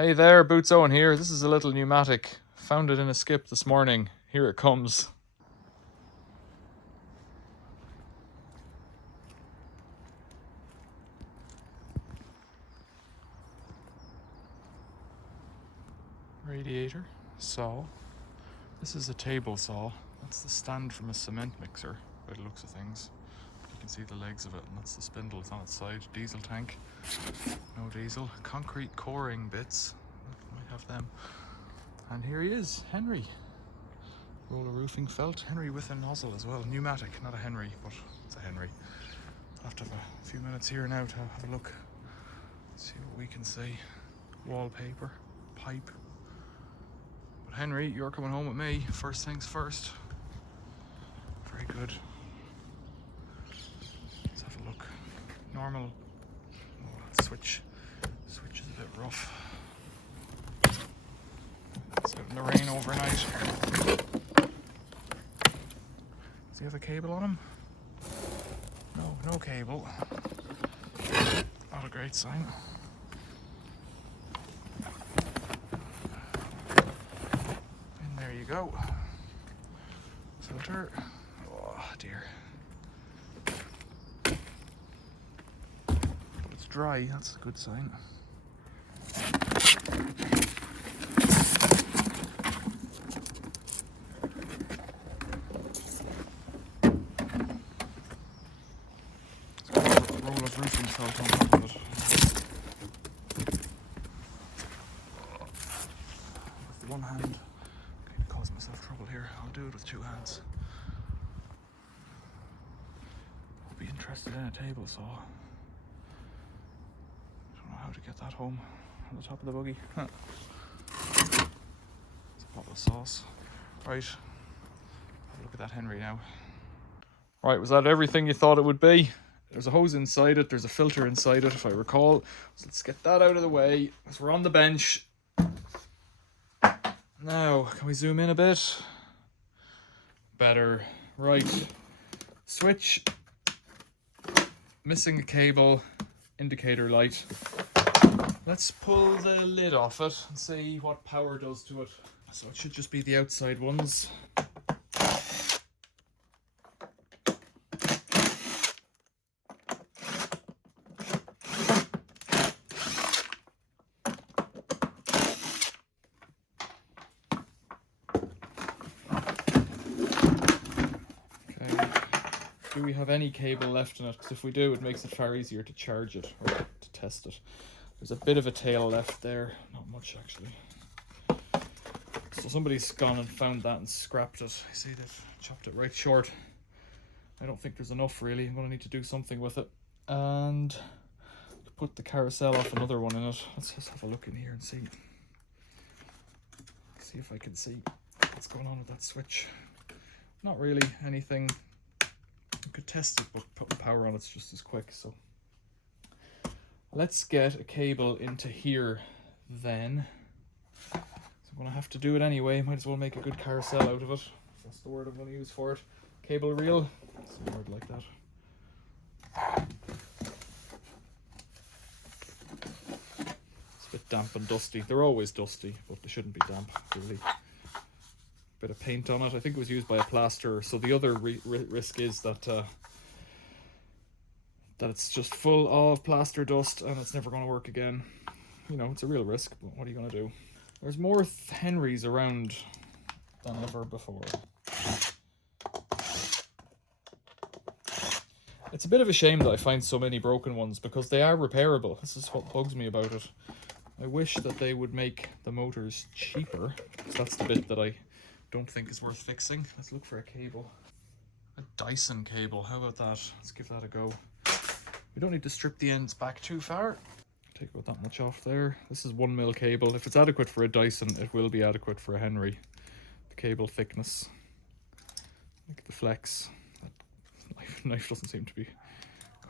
Hey there, Boots Owen here. This is a little Numatic. Found it in a skip this morning. Here it comes. Radiator, saw. This is a table saw. That's the stand from a cement mixer by the looks of things. You can see the legs of it, and that's the spindle. It's on its side. Diesel tank. No diesel. Concrete coring bits. Might have them. And here he is, Henry. Roller roofing felt. Henry with a nozzle as well. Numatic, not a Henry, but it's a Henry. I'll have to have a few minutes here now to have a look. See what we can see. Wallpaper, pipe. But Henry, you're coming home with me. First things first. Very good. Let's have a look. Normal. Oh, that switch is a bit rough. It's out in the rain overnight. Does he have a cable on him? No cable. Not a great sign. And there you go. Filter. Oh dear. But it's dry, that's a good sign. Roll of roofing felt on top of it. With one hand, I'm going to cause myself trouble here. I'll do it with two hands. I'll be interested in a table saw. Don't know how to get that home on the top of the buggy. Huh. It's a bottle of sauce. Right, have a look at that Henry now. Right, was that everything you thought it would be? There's a hose inside it, there's a filter inside it, if I recall. So let's get that out of the way, as we're on the bench. Now, can we zoom in a bit? Better. Right. Switch. Missing a cable. Indicator light. Let's pull the lid off it and see what power does to it. So it should just be the outside ones. Do we have any cable left in it? Because if we do, it makes it far easier to charge it or to test it. There's a bit of a tail left there, not much actually. So somebody's gone and found that and scrapped it. I see they've chopped it right short. I don't think there's enough really. I'm going to need to do something with it. And put the carousel off another one in it. Let's just have a look in here and see. See if I can see what's going on with that switch. Not really anything. I could test it, but putting power on it's just as quick. So let's get a cable into here then. So I'm going to have to do it anyway. Might as well make a good carousel out of it. That's the word I'm going to use for it. Cable reel. Some word like that. It's a bit damp and dusty. They're always dusty, but they shouldn't be damp, really. Bit of paint on it. I think it was used by a plasterer. So the other risk is that that it's just full of plaster dust and it's never going to work again. You know, it's a real risk, but what are you going to do? There's more Henrys around than ever before. It's a bit of a shame that I find so many broken ones because they are repairable. This is what bugs me about it. I wish that they would make the motors cheaper, because that's the bit that I don't think is worth fixing. Let's look for a cable. A Dyson cable, how about that? Let's give that a go. We don't need to strip the ends back too far. Take about that much off there. This is 1mm cable. If it's adequate for a Dyson, it will be adequate for a Henry. The cable thickness. Like the flex. That knife doesn't seem to be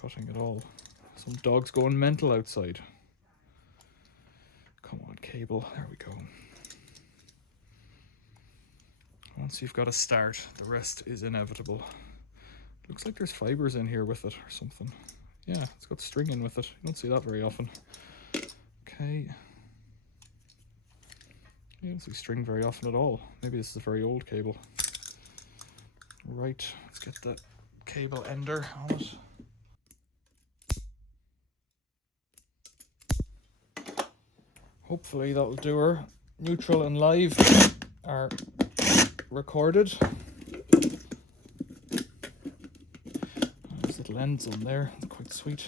cutting at all. Some dog's going mental outside. Come on, cable. There we go. Once you've got a start, the rest is inevitable. Looks like there's fibers in here with it or something. Yeah, it's got string in with it. You don't see that very often. Okay. You don't see string very often at all. Maybe this is a very old cable. Right, let's get the cable ender on it. Hopefully that'll do her. Neutral and live are recorded. There's little ends on there, it's quite sweet.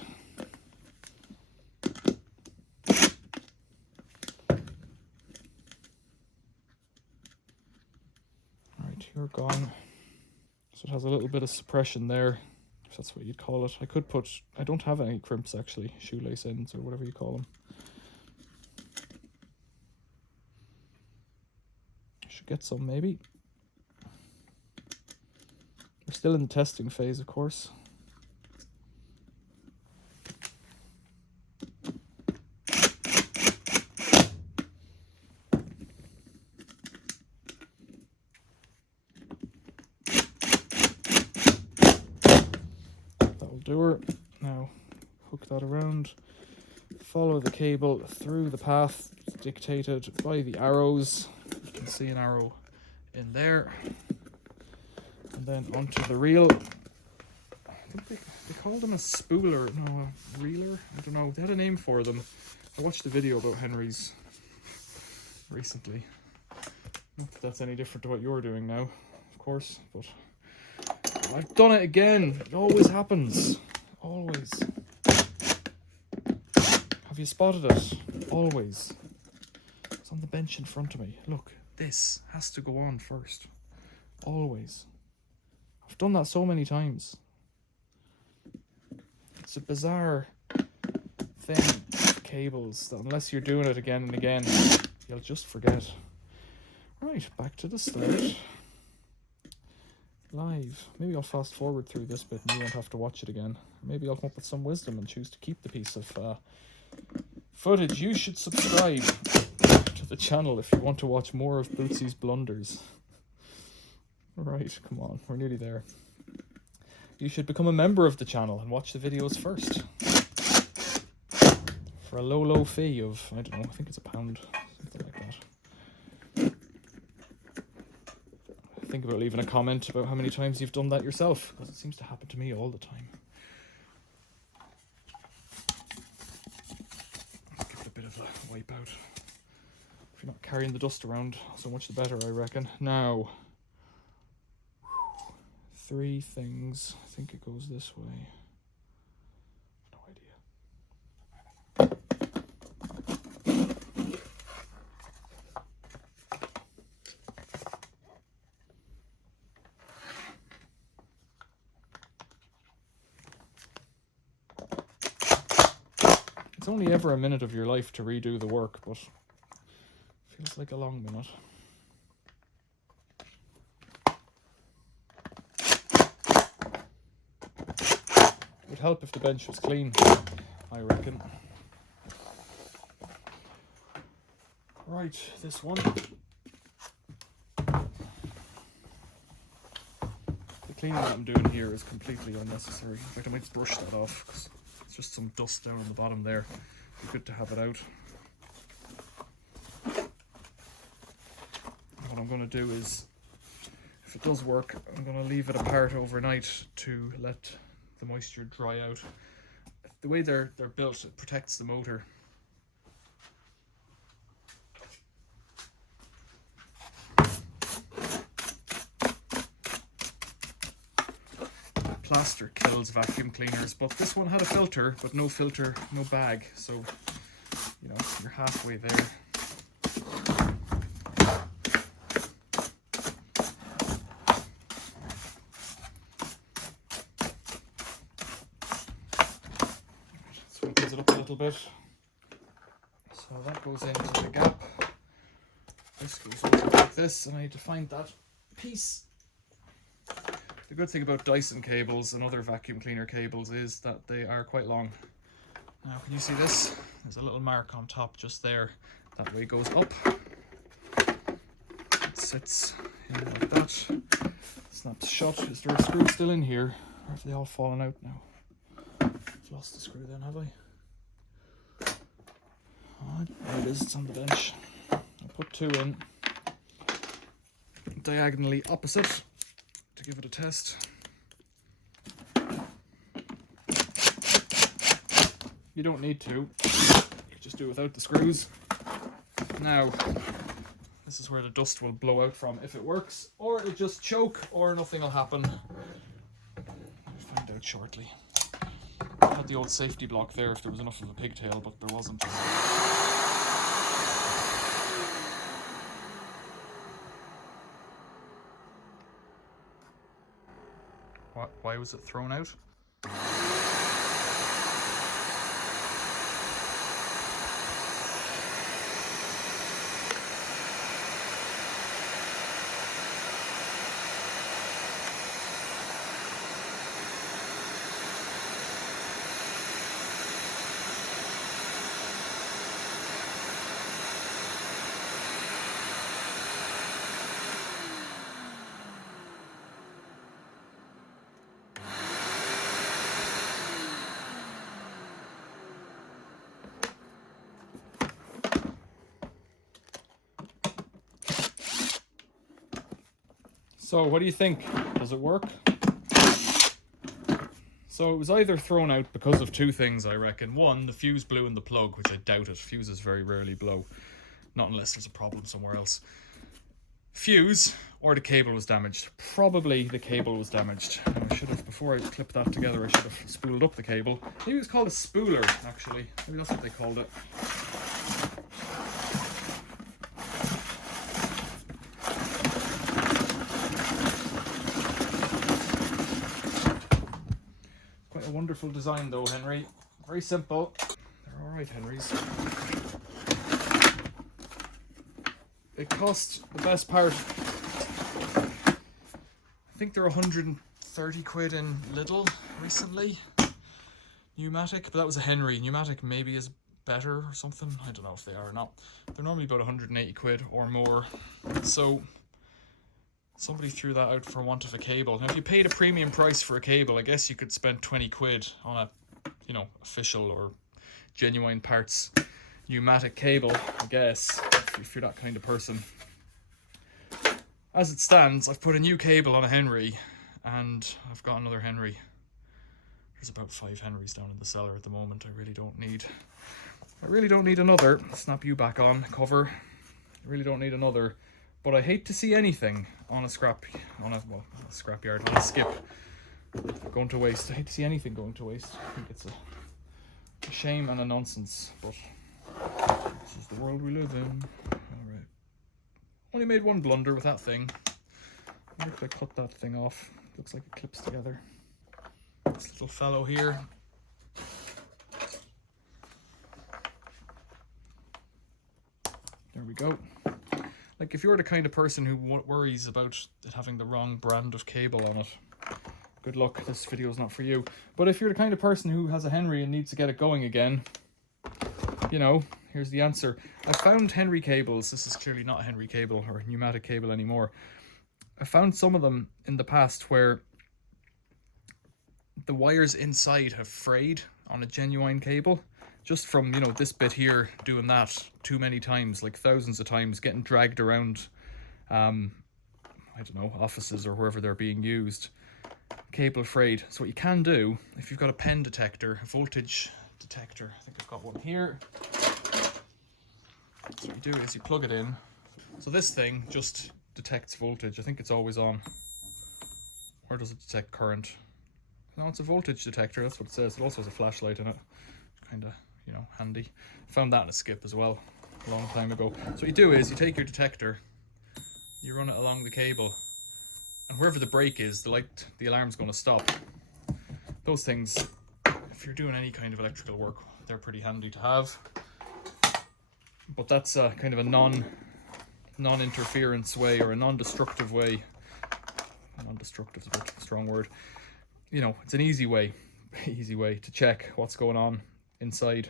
Alright, you're gone. So it has a little bit of suppression there, if that's what you'd call it. I don't have any crimps actually, shoelace ends or whatever you call them. Should get some maybe. We're still in the testing phase, of course. That'll do her. Now hook that around. Follow the cable through the path dictated by the arrows. You can see an arrow in there. And then onto the reel. I think they called them a spooler, no, a reeler. I don't know. They had a name for them. I watched a video about Henry's recently. Not that that's any different to what you're doing now, of course, but I've done it again. It always happens. Always. Have you spotted it? Always. It's on the bench in front of me. Look, this has to go on first. Always. I've done that so many times. It's a bizarre thing, cables, that unless you're doing it again and again, you'll just forget. Right, back to the start. Live. Maybe I'll fast forward through this bit and you won't have to watch it again. Maybe I'll come up with some wisdom and choose to keep the piece of footage. You should subscribe to the channel if you want to watch more of Bootsy's blunders. Right, come on, we're nearly there. You should become a member of the channel and watch the videos first. For a low fee of, I don't know, I think it's £1, something like that. Think about leaving a comment about how many times you've done that yourself, because it seems to happen to me all the time. Give it a bit of a wipe out. If you're not carrying the dust around, so much the better, I reckon. Now, 3 things. I think it goes this way. No idea. It's only ever a minute of your life to redo the work, but it feels like a long minute. It would help if the bench was clean, I reckon. Right, this one. The cleaning that I'm doing here is completely unnecessary. In fact, I might brush that off, because it's just some dust down on the bottom there. It'd be good to have it out. What I'm going to do is, if it does work, I'm going to leave it apart overnight to let the moisture dry out. The way they're built, it protects the motor. Plaster kills vacuum cleaners, but this one had a filter, but no filter, no bag, so you know, you're halfway there. So it opens it up a little bit. So that goes into the gap. This goes over like this, and I need to find that piece. The good thing about Dyson cables and other vacuum cleaner cables is that they are quite long. Now, can you see this? There's a little mark on top just there. That way goes up. It sits in like that. Snaps shut. Is there a screw still in here? Or have they all fallen out now? I've lost the screw then, have I? Oh, there it is. It's on the bench. put 2 in diagonally opposite to give it a test. You don't need to, just do without the screws. Now, this is where the dust will blow out from if it works, or it'll just choke, or nothing will happen. We'll find out shortly. I had the old safety block there if there was enough of a pigtail, but there wasn't. Why was it thrown out? So what do you think? Does it work? So it was either thrown out because of 2 things, I reckon. One, the fuse blew in the plug, which I doubt it. Fuses very rarely blow, not unless there's a problem somewhere else. Fuse, or the cable was damaged. Probably the cable was damaged. I should have, before I clipped that together, I should have spooled up the cable. Maybe it was called a spooler, actually. Maybe that's what they called it. Wonderful design though, Henry. Very simple. They're alright, Henrys. It cost the best part, I think they're 130 quid in Lidl recently. Numatic, but that was a Henry. Numatic maybe is better or something. I don't know if they are or not. They're normally about 180 quid or more. So somebody threw that out for want of a cable. Now, if you paid a premium price for a cable, I guess you could spend 20 quid on a, you know, official or genuine parts pneumatic cable, I guess, if you're that kind of person. As it stands, I've put a new cable on a Henry, and I've got another Henry. There's about 5 Henrys down in the cellar at the moment. I really don't need another. Snap you back on, cover. I really don't need another. But I hate to see anything on a scrapyard, on a skip, going to waste. I hate to see anything going to waste. I think it's a shame and a nonsense, but this is the world we live in. Alright. Only made one blunder with that thing. I wonder if I cut that thing off. Looks like it clips together. This little fellow here. There we go. Like, if you're the kind of person who worries about it having the wrong brand of cable on it, good luck, this video is not for you. But if you're the kind of person who has a Henry and needs to get it going again, you know, here's the answer. I found Henry cables. This is clearly not a Henry cable or a pneumatic cable anymore. I found some of them in the past where the wires inside have frayed on a genuine cable. Just from, you know, this bit here doing that too many times, like thousands of times, getting dragged around, I don't know, offices or wherever they're being used. Cable frayed. So what you can do, if you've got a pen detector, a voltage detector, I think I've got one here. So what you do is you plug it in. So this thing just detects voltage. I think it's always on. Or does it detect current? No, it's a voltage detector, that's what it says. It also has a flashlight in it. Kind of, you know, handy. Found that in a skip as well, a long time ago. So what you do is you take your detector, you run it along the cable, and wherever the break is, the alarm's going to stop. Those things, if you're doing any kind of electrical work, they're pretty handy to have. But that's a kind of a non-interference way, or a non-destructive way. Non-destructive is a strong word. You know, it's an easy way to check what's going on inside.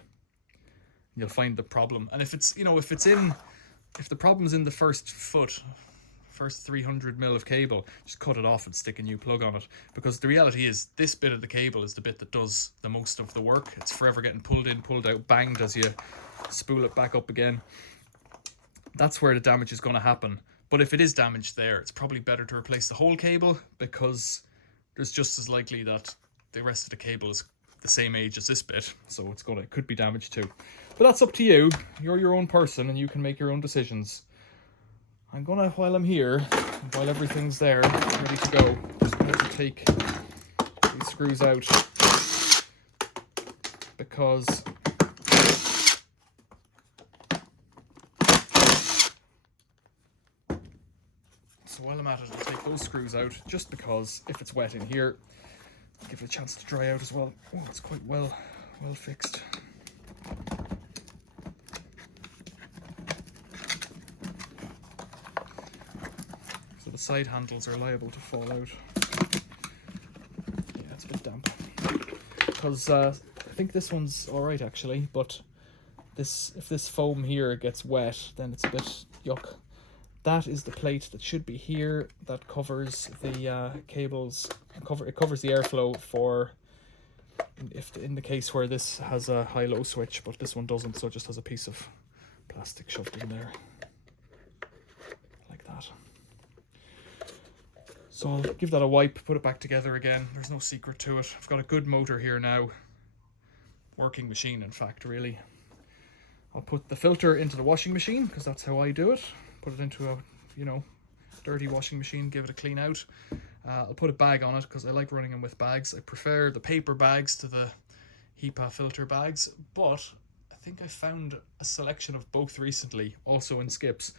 You'll find the problem, and if it's, you know, if the problem's in the first 300 mil of cable, just cut it off and stick a new plug on it, because the reality is this bit of the cable is the bit that does the most of the work. It's forever getting pulled in, pulled out, banged as you spool it back up again. that's where the damage is going to happen. But if it is damaged there, it's probably better to replace the whole cable, because there's just as likely that the rest of the cable is the same age as this bit, so it could be damaged too. But that's up to you. You're your own person and you can make your own decisions. I'm gonna, while I'm here, while everything's there, ready to go, just going to take these screws out, because so while I'm at it, I'll take those screws out, just because if it's wet in here, give it a chance to dry out as well. Oh, it's quite well fixed. So the side handles are liable to fall out. Yeah, it's a bit damp. Because I think this one's alright actually, but if this foam here gets wet, then it's a bit yuck. That is the plate that should be here, that covers the cables. It covers the airflow for in the case where this has a high-low switch, but this one doesn't, so it just has a piece of plastic shoved in there like that. So I'll give that a wipe, put it back together again. There's no secret to it. I've got a good motor here now, working machine in fact, really. I'll put the filter into the washing machine, because that's how I do it. Put it into a, dirty washing machine, give it a clean out. I'll put a bag on it because I like running them with bags. I prefer the paper bags to the HEPA filter bags, but I think I found a selection of both recently, also in skips.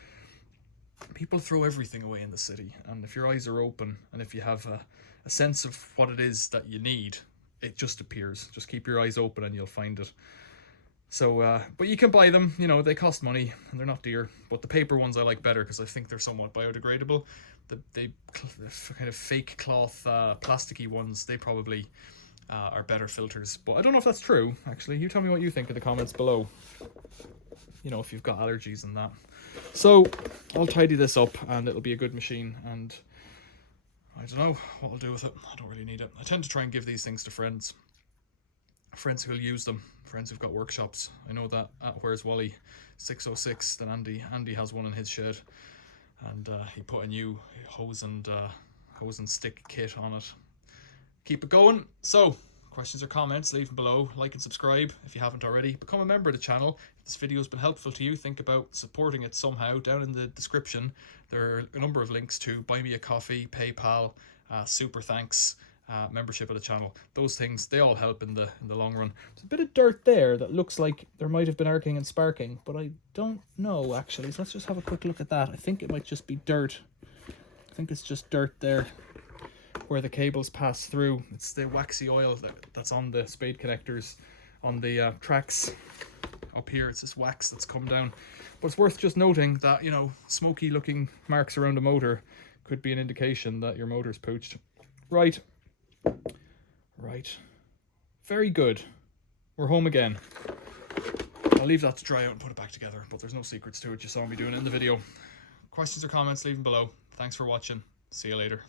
People throw everything away in the city, and if your eyes are open and if you have a sense of what it is that you need, it just appears. Just keep your eyes open and you'll find it. So, but you can buy them, they cost money and they're not dear. But the paper ones I like better because I think they're somewhat biodegradable. The kind of fake cloth, plasticky ones, they probably are better filters. But I don't know if that's true, actually. You tell me what you think in the comments below. If you've got allergies and that. So, I'll tidy this up and it'll be a good machine. And I don't know what I'll do with it. I don't really need it. I tend to try and give these things to friends who'll use them, friends who've got workshops. I know that at Where's Wally 606, that Andy has one in his shed, and he put a new hose and stick kit on it. Keep it going. So, questions or comments, leave them below. Like and subscribe if you haven't already. Become a member of the channel. If this video has been helpful to you, think about supporting it somehow. Down in the description, there are a number of links to buy me a coffee, PayPal, super thanks, membership of the channel. Those things, they all help in the long run. There's a bit of dirt there that looks like there might have been arcing and sparking, but I don't know actually. So let's just have a quick look at that. I think it might just be dirt. I think it's just dirt there where the cables pass through. It's the waxy oil that's on the spade connectors on the tracks up here. It's this wax that's come down. But it's worth just noting that, smoky looking marks around a motor could be an indication that your motor's pooched. Right. Very good. We're home again. I'll leave that to dry out and put it back together, but there's no secrets to it. You saw me doing it in the video. Questions or comments, leave them below. Thanks for watching. See you later.